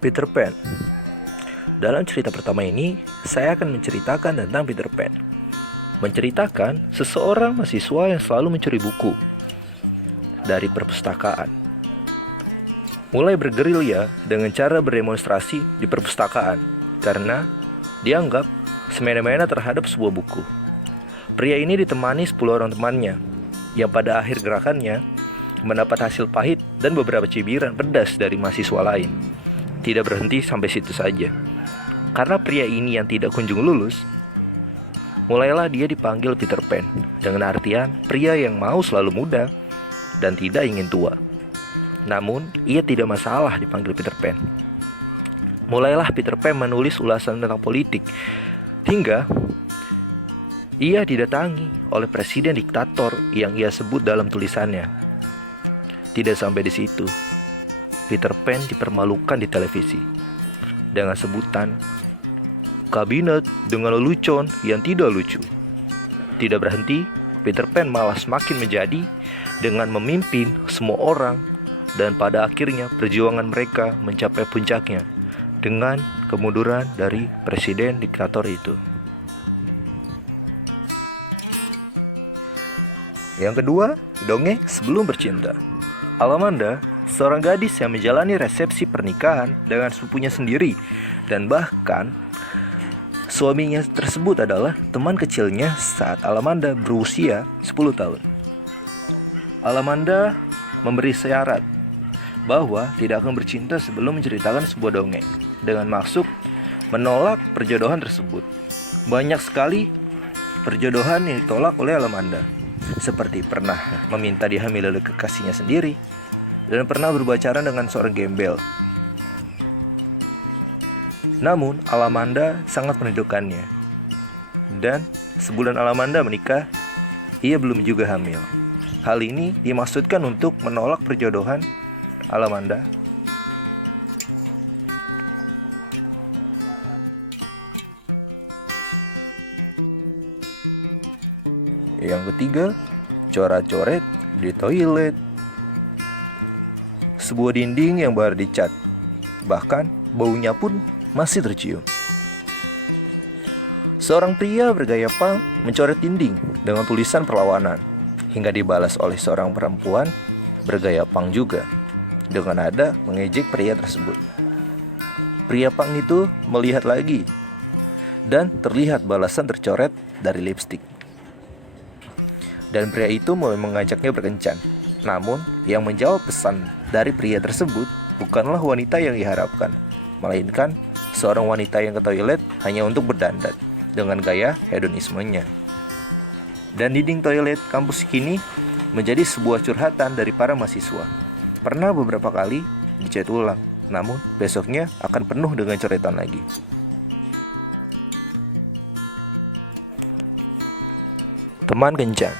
Peter Pan. Dalam cerita pertama ini, saya akan menceritakan tentang Peter Pan. Menceritakan seseorang mahasiswa yang selalu mencuri buku dari perpustakaan. Mulai bergerilya dengan cara berdemonstrasi di perpustakaan karena dianggap semena-mena terhadap sebuah buku. Pria ini ditemani 10 orang temannya yang pada akhir gerakannya mendapat hasil pahit dan beberapa cibiran pedas dari mahasiswa lain. Tidak berhenti sampai situ saja. Karena pria ini yang tidak kunjung lulus, mulailah dia dipanggil Peter Pan, dengan artian pria yang mau selalu muda dan tidak ingin tua. Namun, ia tidak masalah dipanggil Peter Pan. Mulailah Peter Pan menulis ulasan tentang politik, hingga ia didatangi oleh presiden diktator yang ia sebut dalam tulisannya. Tidak sampai di situ, Peter Pan dipermalukan di televisi dengan sebutan kabinet dengan lelucon yang tidak lucu. Tidak berhenti, Peter Pan malah semakin menjadi dengan memimpin semua orang, dan pada akhirnya perjuangan mereka mencapai puncaknya dengan kemunduran dari presiden diktator itu. Yang kedua, dongeng sebelum bercinta. Alamanda, seorang gadis yang menjalani resepsi pernikahan dengan sepupunya sendiri, dan bahkan suaminya tersebut adalah teman kecilnya saat Alamanda berusia 10 tahun. Alamanda memberi syarat bahwa tidak akan bercinta sebelum menceritakan sebuah dongeng, dengan maksud menolak perjodohan tersebut. Banyak sekali perjodohan yang ditolak oleh Alamanda, seperti pernah meminta dihamili oleh kekasihnya sendiri, dan pernah berpacaran dengan seorang gembel. Namun Alamanda sangat merindukannya, dan sebulan Alamanda menikah, ia belum juga hamil. Hal ini dimaksudkan untuk menolak perjodohan Alamanda. Yang ketiga, coret-coret di toilet. Sebuah dinding yang baru dicat, bahkan baunya pun masih tercium. Seorang pria bergaya punk mencoret dinding dengan tulisan perlawanan, hingga dibalas oleh seorang perempuan bergaya punk juga, dengan nada mengejek pria tersebut. Pria punk itu melihat lagi, dan terlihat balasan tercoret dari lipstik. Dan pria itu mulai mengajaknya berkencan. Namun, yang menjawab pesan dari pria tersebut bukanlah wanita yang diharapkan, melainkan seorang wanita yang ke toilet hanya untuk berdandan dengan gaya hedonismenya. Dan dinding toilet kampus kini menjadi sebuah curhatan dari para mahasiswa. Pernah beberapa kali dicat ulang, namun besoknya akan penuh dengan coretan lagi. Teman kencan.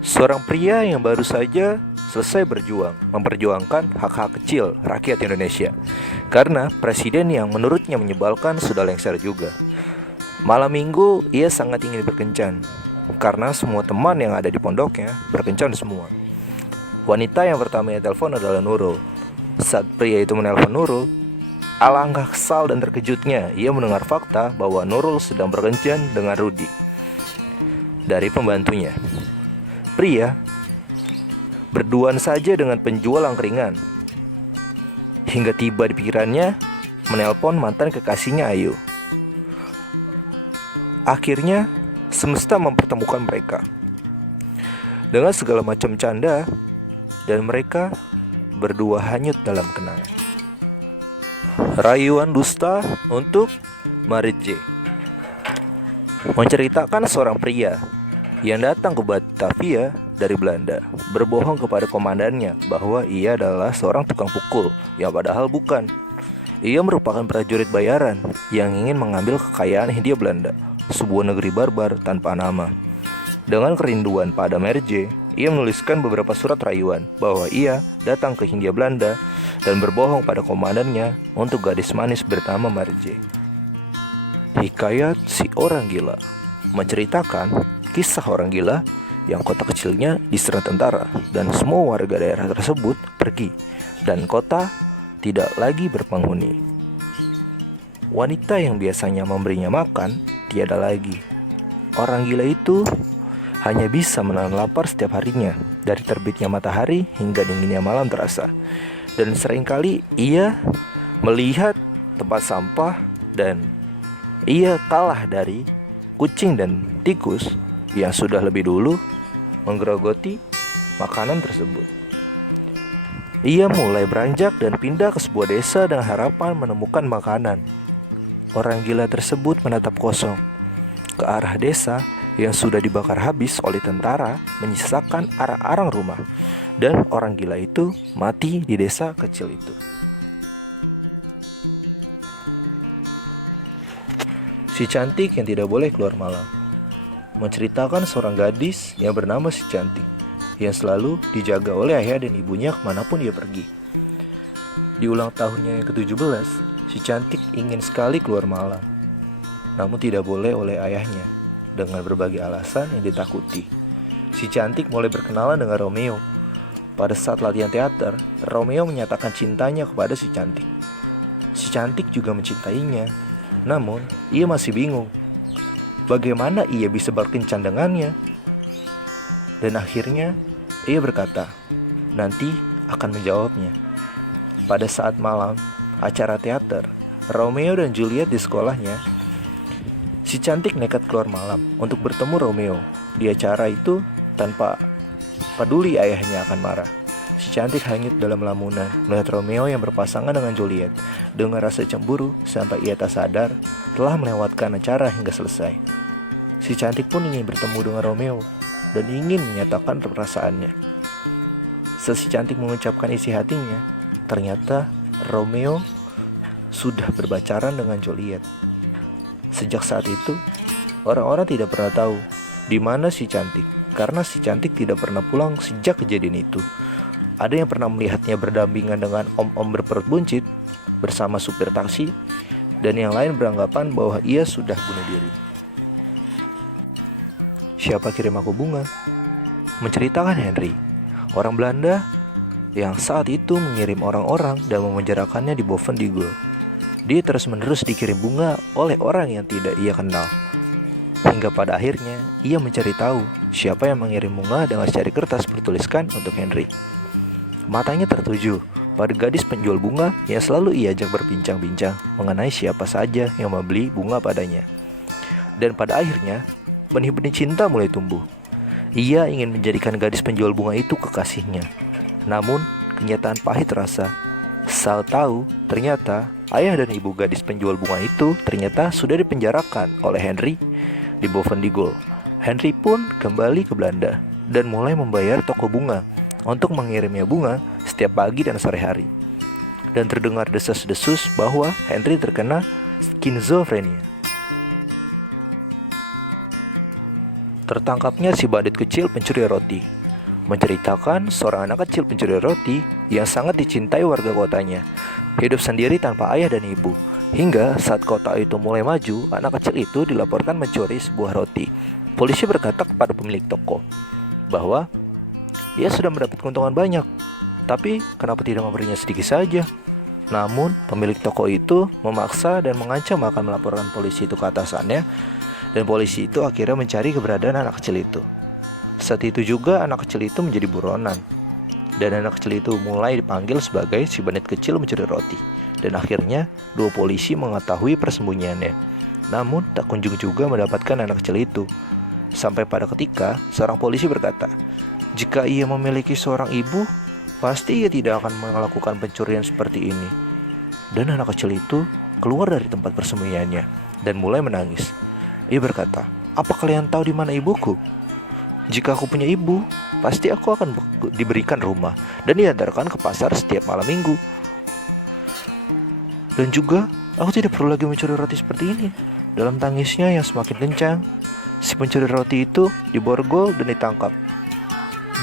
Seorang pria yang baru saja selesai berjuang memperjuangkan hak-hak kecil rakyat Indonesia, karena presiden yang menurutnya menyebalkan sudah lengser juga. Malam minggu ia sangat ingin berkencan, karena semua teman yang ada di pondoknya berkencan semua. Wanita yang pertama ia telepon adalah Nurul. Saat pria itu menelpon Nurul, alangkah kesal dan terkejutnya ia mendengar fakta bahwa Nurul sedang berkencan dengan Rudi dari pembantunya. Pria berduaan saja dengan penjual angkringan, hingga tiba di pikirannya menelpon mantan kekasihnya Ayu. Akhirnya semesta mempertemukan mereka dengan segala macam canda, dan mereka berdua hanyut dalam kenangan. Rayuan dusta untuk Marit J. Menceritakan seorang pria yang datang ke Batavia dari Belanda, berbohong kepada komandannya bahwa ia adalah seorang tukang pukul, yang padahal bukan. Ia merupakan prajurit bayaran yang ingin mengambil kekayaan Hindia Belanda, sebuah negeri barbar tanpa nama. Dengan kerinduan pada Merje, ia menuliskan beberapa surat rayuan bahwa ia datang ke Hindia Belanda dan berbohong pada komandannya untuk gadis manis bernama Merje. Hikayat si orang gila menceritakan kisah orang gila yang kota kecilnya diserang tentara, dan semua warga daerah tersebut pergi, dan kota tidak lagi berpenghuni. Wanita yang biasanya memberinya makan tiada lagi. Orang gila itu hanya bisa menahan lapar setiap harinya, dari terbitnya matahari hingga dinginnya malam terasa. Dan seringkali ia melihat tempat sampah dan ia kalah dari kucing dan tikus yang sudah lebih dulu menggerogoti makanan tersebut. Ia mulai beranjak dan pindah ke sebuah desa dengan harapan menemukan makanan. Orang gila tersebut menatap kosong ke arah desa yang sudah dibakar habis oleh tentara, menyisakan arang-arang rumah. Dan orang gila itu mati di desa kecil itu. Si cantik yang tidak boleh keluar malam, menceritakan seorang gadis yang bernama si cantik, yang selalu dijaga oleh ayah dan ibunya kemanapun dia pergi. Di ulang tahunnya yang ke-17, si cantik ingin sekali keluar malam, namun tidak boleh oleh ayahnya, dengan berbagai alasan yang ditakuti. Si cantik mulai berkenalan dengan Romeo. Pada saat latihan teater, Romeo menyatakan cintanya kepada si cantik. Si cantik juga mencintainya. Namun, ia masih bingung bagaimana ia bisa berkencan dengannya. Dan akhirnya, ia berkata, nanti akan menjawabnya. Pada saat malam acara teater, Romeo dan Juliet di sekolahnya, si cantik nekat keluar malam untuk bertemu Romeo. Di acara itu, tanpa peduli ayahnya akan marah, si cantik hanyut dalam lamunan melihat Romeo yang berpasangan dengan Juliet. Dengan rasa cemburu sampai ia tak sadar telah melewatkan acara hingga selesai. Si cantik pun ingin bertemu dengan Romeo dan ingin menyatakan perasaannya. Saat si cantik mengucapkan isi hatinya, ternyata Romeo sudah berpacaran dengan Juliet. Sejak saat itu, orang-orang tidak pernah tahu di mana si cantik, karena si cantik tidak pernah pulang sejak kejadian itu. Ada yang pernah melihatnya berdampingan dengan om-om berperut buncit bersama supir taksi, dan yang lain beranggapan bahwa ia sudah bunuh diri. Siapa kirim aku bunga? Menceritakan Henry, orang Belanda yang saat itu mengirim orang-orang dan memenjarakannya di Bovendigul. Dia terus-menerus dikirim bunga oleh orang yang tidak ia kenal. Hingga pada akhirnya ia mencari tahu siapa yang mengirim bunga dengan secari kertas bertuliskan untuk Henry. Matanya tertuju pada gadis penjual bunga yang selalu ia ajak berbincang-bincang mengenai siapa saja yang membeli bunga padanya. Dan pada akhirnya, benih-benih cinta mulai tumbuh. Ia ingin menjadikan gadis penjual bunga itu kekasihnya. Namun, kenyataan pahit terasa. Saat tahu, ternyata ayah dan ibu gadis penjual bunga itu ternyata sudah dipenjarakan oleh Henry di Bovendigul. Henry pun kembali ke Belanda dan mulai membayar toko bunga untuk mengirimnya bunga setiap pagi dan sore hari. Dan terdengar desas-desus bahwa Henry terkena skizofrenia. Tertangkapnya si bandit kecil pencuri roti, menceritakan seorang anak kecil pencuri roti yang sangat dicintai warga kotanya, hidup sendiri tanpa ayah dan ibu. Hingga saat kota itu mulai maju, anak kecil itu dilaporkan mencuri sebuah roti. Polisi berkata kepada pemilik toko bahwa ia sudah mendapat keuntungan banyak, tapi kenapa tidak memberinya sedikit saja? Namun pemilik toko itu memaksa dan mengancam akan melaporkan polisi itu ke atasannya. Dan polisi itu akhirnya mencari keberadaan anak kecil itu. Saat itu juga anak kecil itu menjadi buronan. Dan anak kecil itu mulai dipanggil sebagai si bandit kecil mencuri roti. Dan akhirnya dua polisi mengetahui persembunyiannya. Namun tak kunjung juga mendapatkan anak kecil itu. Sampai pada ketika seorang polisi berkata, jika ia memiliki seorang ibu, pasti ia tidak akan melakukan pencurian seperti ini. Dan anak kecil itu keluar dari tempat persembunyiannya dan mulai menangis. Ia berkata, apa kalian tahu di mana ibuku? Jika aku punya ibu, pasti aku akan diberikan rumah dan diantarkan ke pasar setiap malam minggu. Dan juga, aku tidak perlu lagi mencuri roti seperti ini. Dalam tangisnya yang semakin kencang, si pencuri roti itu diborgol dan ditangkap.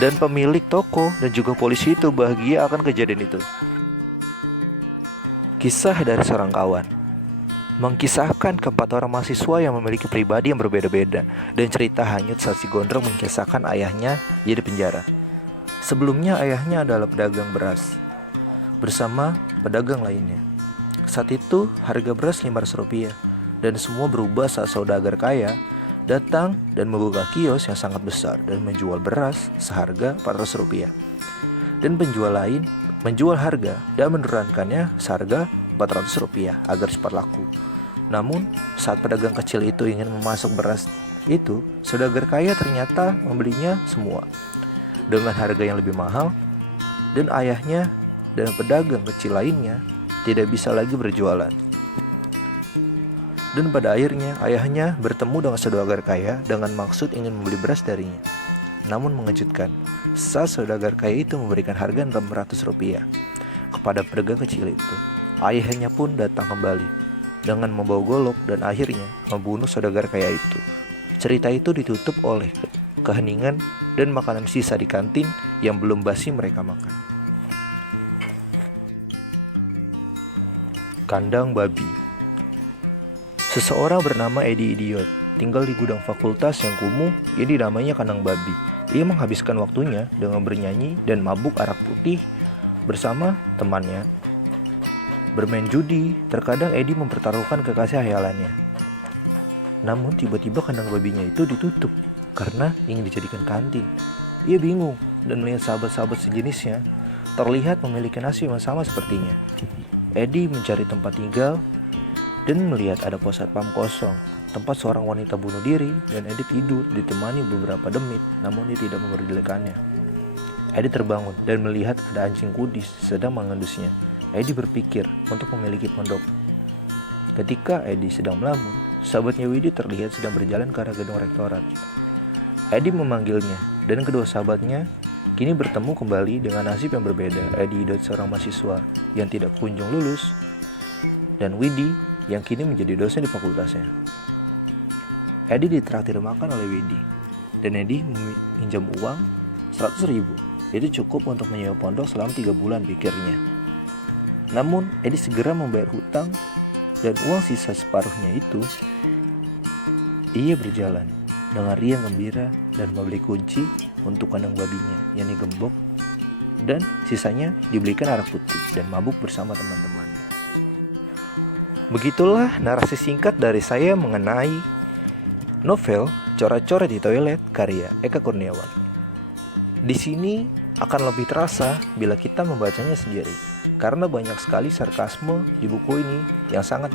Dan pemilik toko dan juga polisi itu bahagia akan kejadian itu. Kisah dari seorang kawan mengkisahkan keempat orang mahasiswa yang memiliki pribadi yang berbeda-beda, dan cerita hanyut saat si gondrong mengkisahkan ayahnya jadi penjara. Sebelumnya ayahnya adalah pedagang beras. Bersama pedagang lainnya. Saat itu harga beras Rp500 dan semua berubah saat saudagar kaya datang dan membuka kios yang sangat besar dan menjual beras seharga Rp400. Dan penjual lain menjual harga dan menurunkannya seharga Rp400 agar cepat laku. Namun saat pedagang kecil itu ingin memasok beras itu, saudagar kaya ternyata membelinya semua dengan harga yang lebih mahal, dan ayahnya dan pedagang kecil lainnya tidak bisa lagi berjualan. Dan pada akhirnya ayahnya bertemu dengan saudagar kaya dengan maksud ingin membeli beras darinya. Namun mengejutkan, saat saudagar kaya itu memberikan harga Rp600 kepada pedagang kecil itu, ayahnya pun datang kembali dengan membawa golok dan akhirnya membunuh saudagar kaya itu. Cerita itu ditutup oleh keheningan dan makanan sisa di kantin yang belum basi mereka makan. Kandang babi. Seseorang bernama Edi Idiot tinggal di gudang fakultas yang kumuh yang dinamanya kandang babi. Ia menghabiskan waktunya dengan bernyanyi dan mabuk arak putih bersama temannya. Bermain judi, terkadang Edi mempertaruhkan kekasih hayalannya. Namun tiba-tiba kandang babinya itu ditutup karena ingin dijadikan kantin. Ia bingung dan melihat sahabat-sahabat sejenisnya terlihat memiliki nasib yang sama sepertinya. Edi mencari tempat tinggal dan melihat ada pos satpam kosong, tempat seorang wanita bunuh diri, dan Edi tidur ditemani beberapa demit, namun dia tidak memperdulikannya. Edi terbangun dan melihat ada anjing kudis sedang mengendusnya. Edi berpikir untuk memiliki pondok. Ketika Edi sedang melamun, sahabatnya Widi terlihat sedang berjalan ke arah gedung rektorat. Edi memanggilnya, dan kedua sahabatnya kini bertemu kembali dengan nasib yang berbeda. Edi Idiot seorang mahasiswa yang tidak kunjung lulus, dan Widi yang kini menjadi dosen di fakultasnya. Edi ditraktir makan oleh Widi, dan Edi meminjam uang 100.000. Itu cukup untuk menyewa pondok selama 3 bulan, pikirnya. Namun Edi segera membayar hutang, dan uang sisa separuhnya itu ia berjalan dengan riang gembira dan membeli kunci untuk kandang babinya yang digembok, dan sisanya dibelikan arak putih dan mabuk bersama teman-temannya. Begitulah narasi singkat dari saya mengenai novel Coret-Coret di Toilet karya Eka Kurniawan. Di sini akan lebih terasa bila kita membacanya sendiri, karena banyak sekali sarkasme di buku ini yang sangat